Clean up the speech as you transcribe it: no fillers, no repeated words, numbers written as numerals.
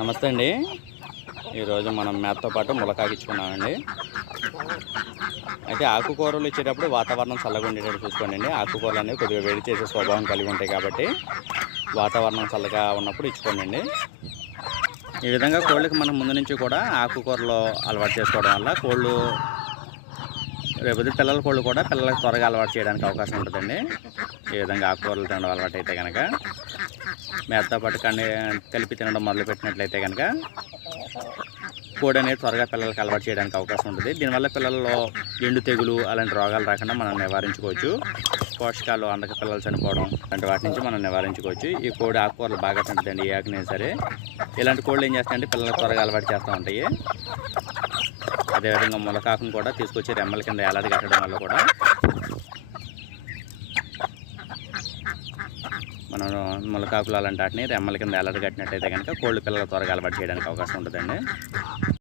నమస్తే అండి. ఈరోజు మనం మేతతో పాటు ములకాకు ఇచ్చుకున్నామండి. అయితే ఆకుకూరలు ఇచ్చేటప్పుడు వాతావరణం చల్లగా ఉండేటట్టు చూసుకోండి. ఆకుకూరలు అనేవి కొద్దిగా వేడి చేసే స్వభావం కలిగి ఉంటాయి కాబట్టి వాతావరణం చల్లగా ఉన్నప్పుడు ఇచ్చుకోండి. ఈ విధంగా కోళ్ళకి మనం ముందు నుంచి కూడా ఆకుకూరలు అలవాటు చేసుకోవడం వల్ల కోళ్ళు రేపు పిల్లల కోళ్ళు కూడా పిల్లలకు త్వరగా అలవాటు చేయడానికి అవకాశం ఉంటుందండి. ఈ విధంగా ఆకుకూరలు తినడం అలవాటు అయితే కనుక మేతతో పాటు కలిపి తినడం మొదలుపెట్టినట్లయితే కనుక కోడి అనేది త్వరగా పిల్లలకి అలవాటు చేయడానికి అవకాశం ఉంటుంది. దీనివల్ల పిల్లల్లో ఎండు తెగులు అలాంటి రోగాలు రాకుండా మనం నివారించుకోవచ్చు. పోషకాలు అందక పిల్లలు చనిపోవడం అలాంటి వాటి నుంచి మనం నివారించుకోవచ్చు. ఈ కోడి ఆకుకూరలు బాగా తింటుందండి. ఏ ఆకునైనా సరే ఇలాంటి కోళ్ళు ఏం చేస్తాయంటే పిల్లలకు త్వరగా అలవాటు చేస్తూ ఉంటాయి. అదేవిధంగా ములకాకును కూడా తీసుకొచ్చి రెమ్మల కింద ఏలాది కట్టడం వల్ల కూడా మనం ములకాకులు అలాంటి వాటిని రెమ్మల కింద ఏలాది కట్టినట్టయితే కనుక కోళ్ళు పిల్లలు త్వరగా అలవాటు చేయడానికి అవకాశం ఉంటుందండి.